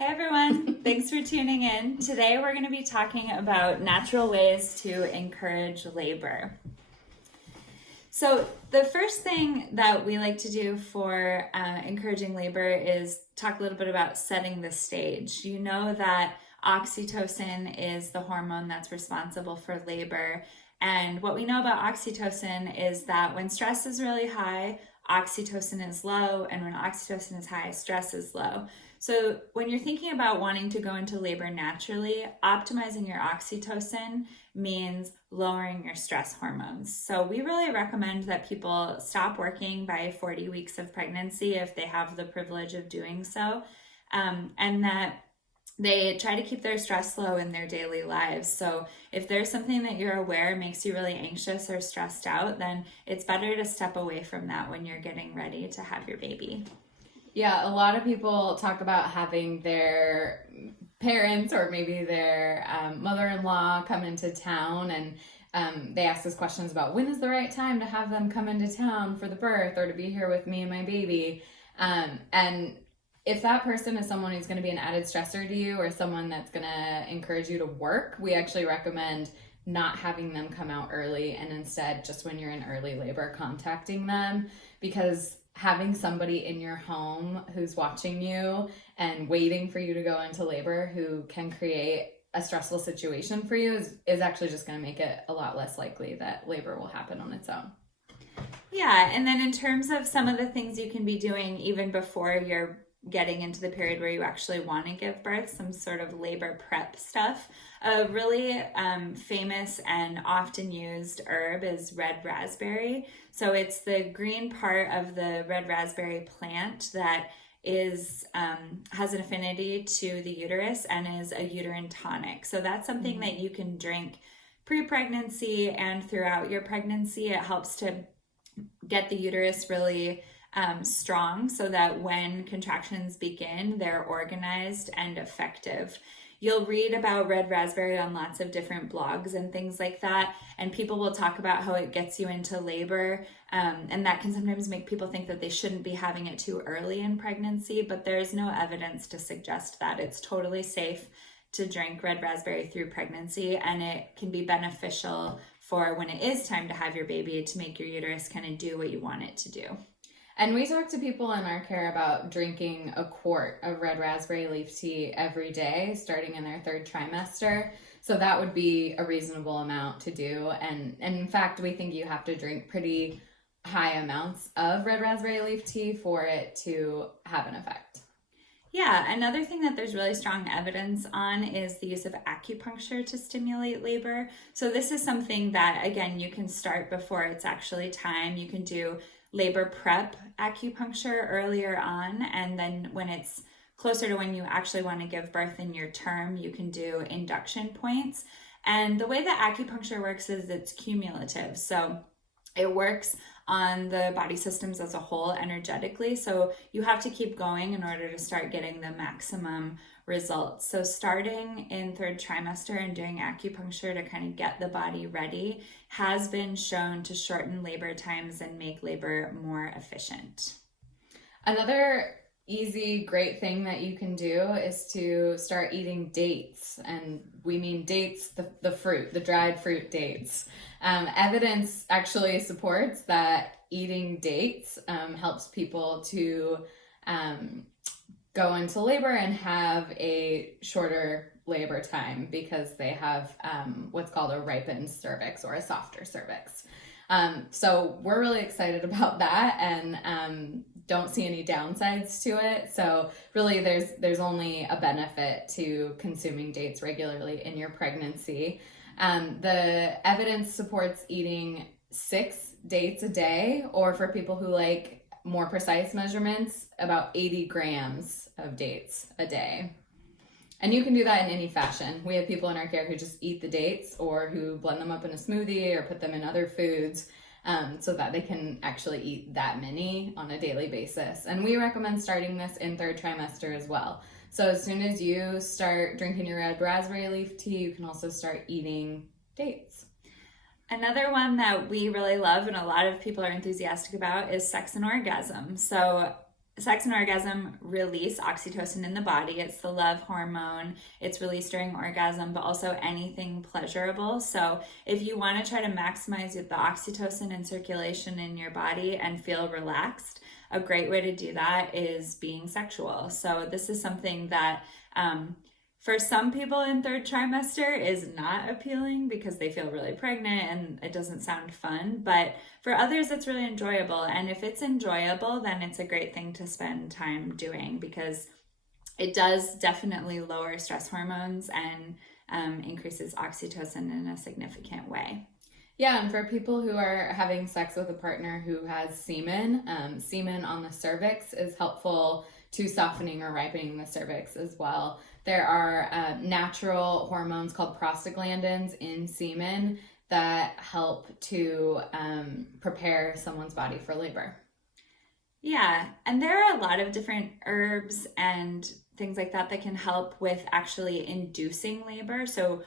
Hey everyone, thanks for tuning in. Today we're going to be talking about natural ways to encourage labor. So the first thing that we like to do for encouraging labor is talk a little bit about setting the stage. You know that oxytocin is the hormone that's responsible for labor. And what we know about oxytocin is that when stress is really high, oxytocin is low, and when oxytocin is high, stress is low. So when you're thinking about wanting to go into labor naturally, optimizing your oxytocin means lowering your stress hormones. So we really recommend that people stop working by 40 weeks of pregnancy if they have the privilege of doing so, and that they try to keep their stress low in their daily lives. So if there's something that you're aware makes you really anxious or stressed out, then it's better to step away from that when you're getting ready to have your baby. Yeah, a lot of people talk about having their parents or maybe their mother-in-law come into town, and they ask us questions about when is the right time to have them come into town for the birth or to be here with me and my baby. And if that person is someone who's going to be an added stressor to you or someone that's going to encourage you to work, we actually recommend not having them come out early, and instead just when you're in early labor contacting them, because having somebody in your home who's watching you and waiting for you to go into labor who can create a stressful situation for you is actually just going to make it a lot less likely that labor will happen on its own. Yeah, and then in terms of some of the things you can be doing even before you're getting into the period where you actually want to give birth, some sort of labor prep stuff. A really famous and often used herb is red raspberry. So it's the green part of the red raspberry plant that is has an affinity to the uterus and is a uterine tonic. So that's something that you can drink pre-pregnancy and throughout your pregnancy. It helps to get the uterus really strong so that when contractions begin, they're organized and effective. You'll read about red raspberry on lots of different blogs and things like that, and people will talk about how it gets you into labor, and that can sometimes make people think that they shouldn't be having it too early in pregnancy, but there's no evidence to suggest that. It's totally safe to drink red raspberry through pregnancy, and it can be beneficial for when it is time to have your baby to make your uterus kind of do what you want it to do. And we talk to people in our care about drinking a quart of red raspberry leaf tea every day, starting in their third trimester. So that would be a reasonable amount to do. And in fact, we think you have to drink pretty high amounts of red raspberry leaf tea for it to have an effect. Yeah, another thing that there's really strong evidence on is the use of acupuncture to stimulate labor. So this is something that, again, you can start before it's actually time. You can do labor prep acupuncture earlier on, and then when it's closer to when you actually want to give birth in your term, you can do induction points. And the way that acupuncture works is it's cumulative. So it works on the body systems as a whole energetically. So you have to keep going in order to start getting the maximum results. So starting in third trimester and doing acupuncture to kind of get the body ready has been shown to shorten labor times and make labor more efficient. Another easy, great thing that you can do is to start eating dates. And we mean dates, the fruit, the dried fruit dates. Evidence actually supports that eating dates helps people to go into labor and have a shorter labor time because they have what's called a ripened cervix or a softer cervix. So we're really excited about that and don't see any downsides to it. So really there's only a benefit to consuming dates regularly in your pregnancy. The evidence supports eating 6 dates a day, or for people who like more precise measurements, about 80 grams of dates a day. And you can do that in any fashion. We have people in our care who just eat the dates or who blend them up in a smoothie or put them in other foods so that they can actually eat that many on a daily basis. And we recommend starting this in third trimester as well. So as soon as you start drinking your red raspberry leaf tea, you can also start eating dates. Another one that we really love and a lot of people are enthusiastic about is sex and orgasm. So sex and orgasm release oxytocin in the body. It's the love hormone. It's released during orgasm, but also anything pleasurable. So if you want to try to maximize the oxytocin in circulation in your body and feel relaxed, a great way to do that is being sexual. So this is something that for some people in third trimester is not appealing because they feel really pregnant and it doesn't sound fun. But for others, it's really enjoyable. And if it's enjoyable, then it's a great thing to spend time doing because it does definitely lower stress hormones and increases oxytocin in a significant way. Yeah, and for people who are having sex with a partner who has semen, semen on the cervix is helpful to softening or ripening the cervix as well. There are natural hormones called prostaglandins in semen that help to prepare someone's body for labor. Yeah, and there are a lot of different herbs and things like that that can help with actually inducing labor. So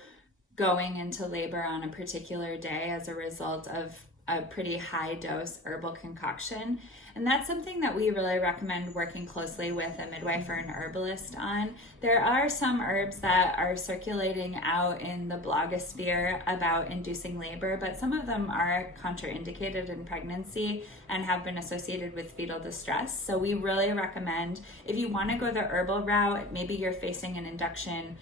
going into labor on a particular day as a result of a pretty high dose herbal concoction. And that's something that we really recommend working closely with a midwife or an herbalist on. There are some herbs that are circulating out in the blogosphere about inducing labor, but some of them are contraindicated in pregnancy and have been associated with fetal distress. So we really recommend, if you want to go the herbal route, maybe you're facing an induction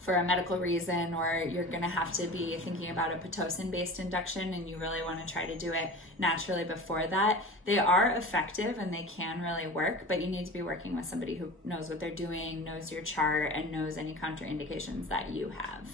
for a medical reason, or you're going to have to be thinking about a Pitocin-based induction and you really want to try to do it naturally before that. They are effective and they can really work, but you need to be working with somebody who knows what they're doing, knows your chart, and knows any contraindications that you have.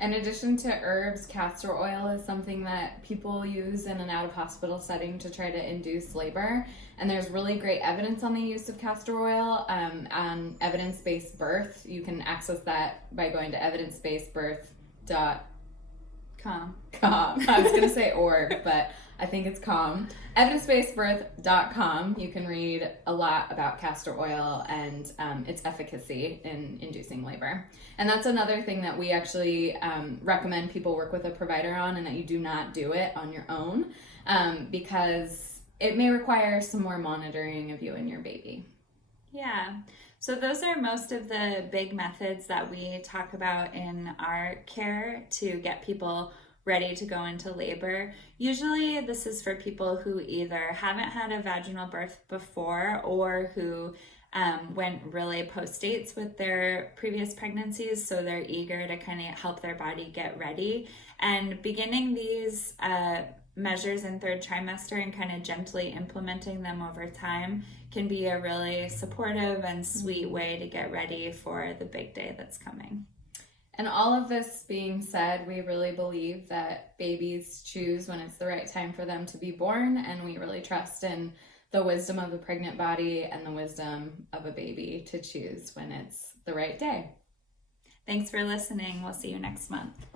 In addition to herbs, castor oil is something that people use in an out-of-hospital setting to try to induce labor. And there's really great evidence on the use of castor oil on Evidence-Based Birth. You can access that by going to evidencebasedbirth.com. I was going to say org, but I think it's com. Evidencebasedbirth.com. You can read a lot about castor oil and its efficacy in inducing labor. And that's another thing that we actually recommend people work with a provider on, and that you do not do it on your own because it may require some more monitoring of you and your baby. Yeah. So those are most of the big methods that we talk about in our care to get people ready to go into labor. Usually this is for people who either haven't had a vaginal birth before or who went really post-dates with their previous pregnancies, so they're eager to kind of help their body get ready. And beginning these measures in third trimester and kind of gently implementing them over time can be a really supportive and sweet way to get ready for the big day that's coming. And all of this being said, we really believe that babies choose when it's the right time for them to be born, and we really trust in the wisdom of the pregnant body and the wisdom of a baby to choose when it's the right day. Thanks for listening. We'll see you next month.